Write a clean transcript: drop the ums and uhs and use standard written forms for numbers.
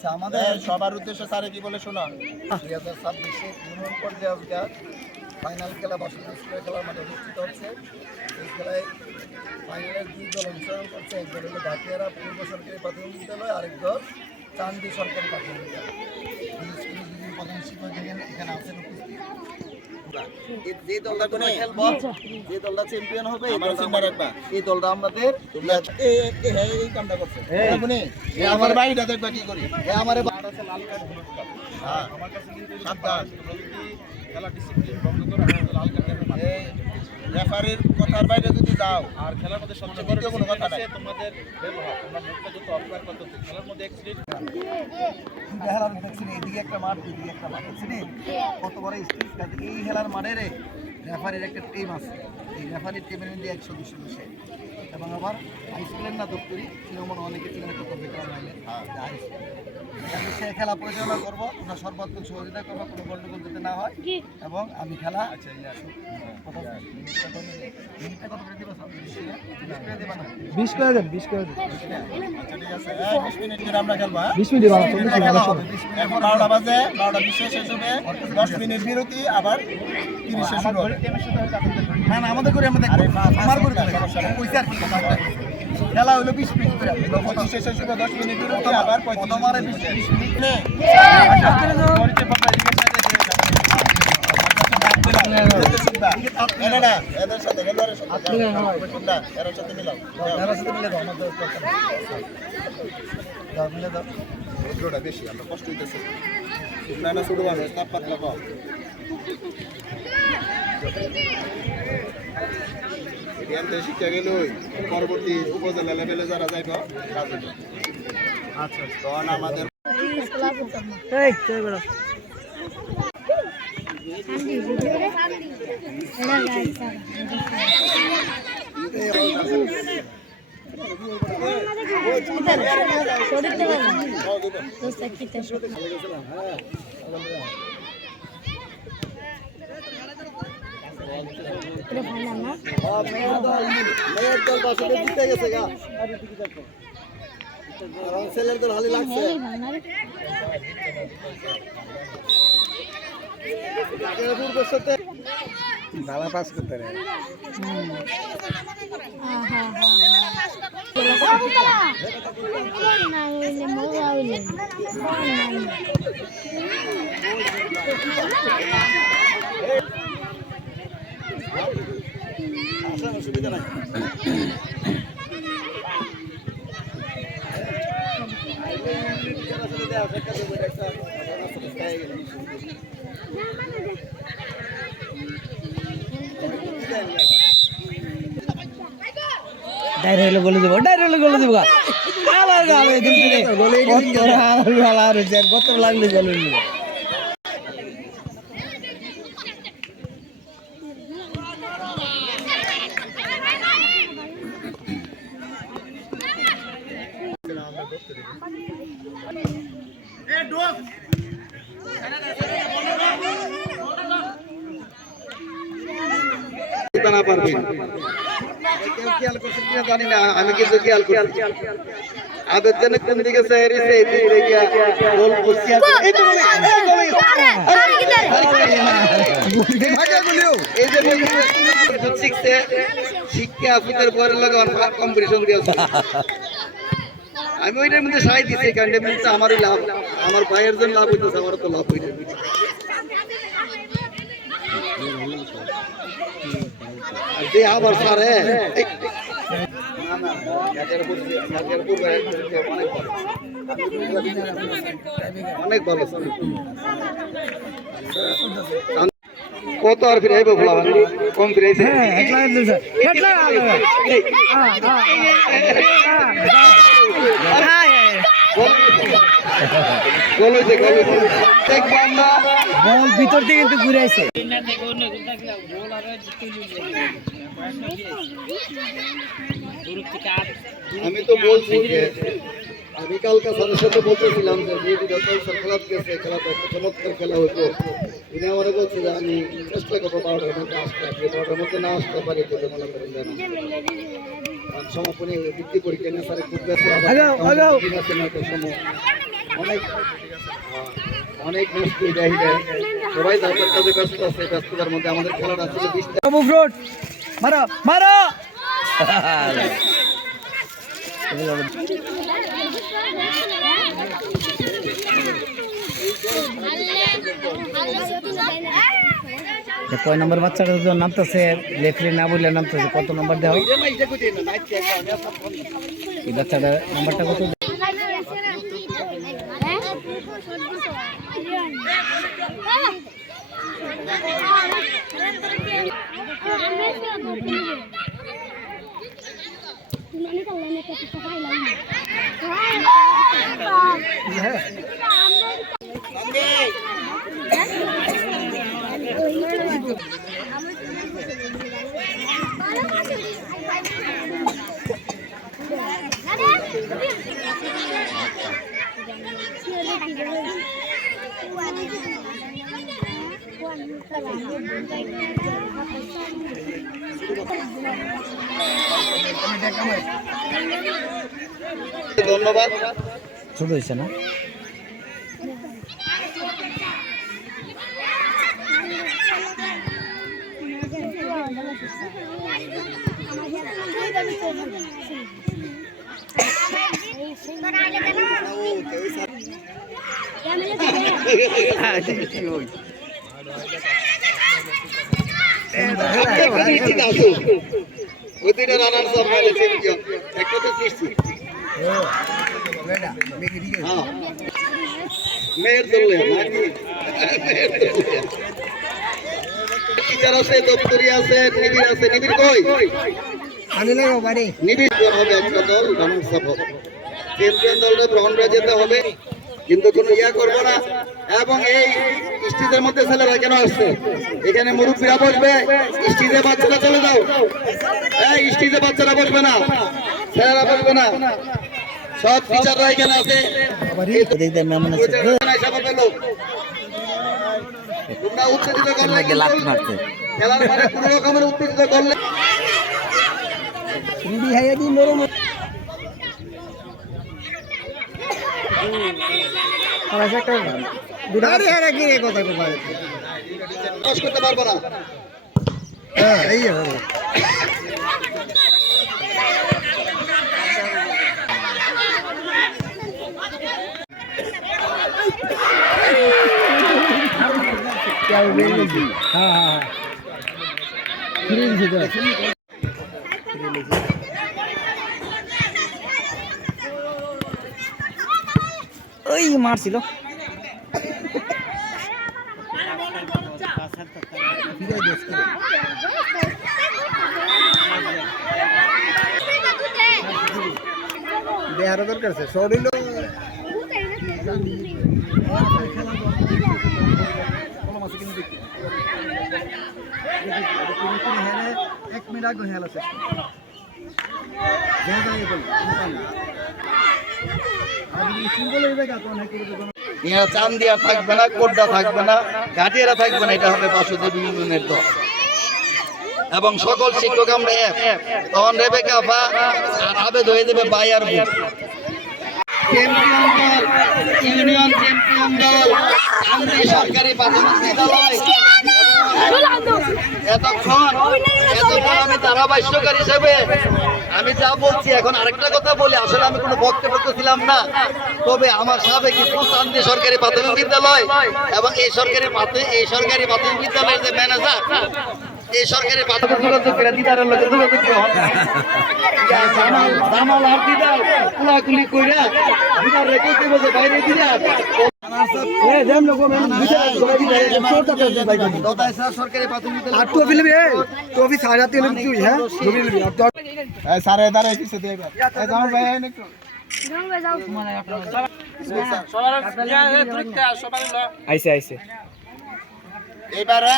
আচ্ছা, আমাদের সবার উদ্দেশ্যে স্যারে কি বলে শোনা? 2026 ইউনিয়ন পর্যায়ে আজকে ফাইনাল খেলা বাসন্তী স্কুলের খেলার মাঠে অনুষ্ঠিত হচ্ছে। এই খেলায় ফাইনালের 2 দল অংশগ্রহণ করছে। এক দল হলো গাটিয়ারা পূর্ব সরকারি প্রাথমিক বিদ্যালয়, আরেক দল চান্দি সরকারি প্রাথমিক বিদ্যালয়। প্রধান শিক্ষক এখানে আছেন উপস্থিত। যে দলটা করে খেলবো, যে দলটা চ্যাম্পিয়ন হবে এই দলটা আমাদের এই কামটা করছে। আমার বাড়িটা দেখবা কি করি? আমার লাল কার্ড আমার কাছে কিন্তু সাবধান খেলা ডিসিপ্লিন ভঙ্গ করে লাল কার্ড রেফারির কথার বাইরে যদি যাও আর খেলার মধ্যে সবচেয়ে বড় কোনো কথা নাই তোমাদের ব্যবহার তোমরা মুখটা যত অপকার করতে খেলার মধ্যে অ্যাক্সিডেন্ট খেলার দেখছি এদিকে একটা মাঠ এদিকে একটা মাঠ দেখছি কত বড় স্টেজ কাজ। এই খেলার মাঠে রেফারির একটা টিম আছে। এই রেফারির টিমের মধ্যে 100 সদস্য বসে এবং আবার হাই স্কুলের না দপ্তরি চিরমন অনেকে চিনে কত বেকার নাইলে হাই স্কুল সে খেলা পরিচালনা করবো। তোমরা সর্বাত্মক সহযোগিতা করবো, কোনো গন্ডগোল যাতে না হয়। এবং আমি খেলা বিরতি আবার 30 শুরু হবে। না না আমাদের করে আমাদের আমার করে খেলা হলো 20 মিনিট করে 25 শেষে শুরু 10 মিনিট বিরতি আবার 20 মিনিট এদের সাথে বেশি আমরা কষ্ট হইতেছে ছোট মানুষ তাপ পাতলা কম শিক্ষা গেল পরবর্তী উপজেলা লেভেলে যারা যাইব আচ্ছা তখন আমাদের ছেলের দল হালি লাগছে ভালো পাস করতে রে অসুবিধা নাই ডাইরেক্ট গোলে দেবো আবার গালে কত লাগলে গোলে দেবো জানি না আমি কিন্তু খেয়াল করছি আদের জন্য কোন দিকে শিক্ষা আপনাদের পরে কম্পিটিশন দিয়েছে আমি ওইটার মধ্যে সাই দিচ্ছি কারণ আমারই লাভ আমার ভাইয়ের জন্য লাভ হইতেছে আমারও তো লাভ হইতে আবার স্যারে অনেক ভালো কত আর ফিরে কম ফিরেছে ভিতর থেকে কিন্তু ঘুরে আছে আমি তো বলছি আমি কালকে স্যারের সাথে বলতেছিলাম যে খেলা গেছে খেলাটা একটা চমৎকার খেলা হতো তিনি আমার বলছে যে আমি চেষ্টা করবো 12টার মধ্যে আসতে 12টার মধ্যে না আসতে পারি তো মনে করেন সমাপনী বৃত্তি পরীক্ষা নিয়ে স্যারে খুব ব্যস্ত সময় অনেক অনেক ব্যস্ত সবাই তাদের কাজে ব্যস্ত আছে, ব্যস্ততার মধ্যে আমাদের খেলাটা ছিল 20টা। ফ্রুট মারো মারো কয় নম্বর বাচ্চাটা তো নামতেছে, লেফলি না বললে নামতেছে, কত নম্বর দেওয়া এই বাচ্চাটা নাম্বারটা কত? ধন্যবাদ। ছোট হয়েছে না? ওই দুইটা রানার সব মাইলে চ্যাম্পিয়ন, একটা তো নিশ্চিত। হ্যাঁ মেয়ের দৌড়ে নাকি টিচার আছে, দপ্তরি আছে, নিবিড় আছে। নিবিড় কই? নিবিড় হবে একটা দল, রানার সব হবে। চ্যাম্পিয়ন দলটা ব্রহ্মরা যেতে হবে, কিন্তু কোনো ইয়া করবো না। এবং এই স্টেজের মধ্যে ছেলেরা কেন আসছে? এখানে মুরব্বীরা বসবে, স্টেজে বাচ্চারা চলে যাও। এই স্টেজে বাচ্চারা বসবে না, ছেলেরা বসবে না, সব টিচাররা এখানে আছে। তোমরা উত্তেজিত করলে খেলার মানে কোনো রকমের উত্তেজিত করলে করতে পারবো না। ওই মারছিল দেহার দরকার আছে শরীর এক মিনিট আগে হেল আছে চান দিয়া থাকবে না, কোডা থাকবে না, ঘাটিয়ারা থাকবে না। এটা হবে বাসুদেবী ইউনিয়নের দল এবং সকল শিক্ষক আমরা এক। তখন রেবেকা বা আবেদ হয়ে দেবে বায়ার বুক। চ্যাম্পিয়ন দল, ইউনিয়ন চ্যাম্পিয়ন দল, গান্ধী সরকারি প্রাথমিক বিদ্যালয়। এতক্ষণ আমি ধারাভাষ্যকার হিসেবে আমি যা বলছি, এখন আরেকটা কথা বলি। আসলে আমি কোনো বক্তব্য ছিলাম না, তবে আমার সাবেক স্কুল গান্ধী সরকারি প্রাথমিক বিদ্যালয় এবং এই সরকারি প্রাথমিক বিদ্যালয়ের যে ম্যানেজার, এই সরকারি প্রাথমিক দিদারের লোকের জামাল আর দিদার কুলাকুলি কইরা দিদার রেখে বলছে বাইরে দিদার সরকারি প্রাথমিক আইসে আইসে এবারে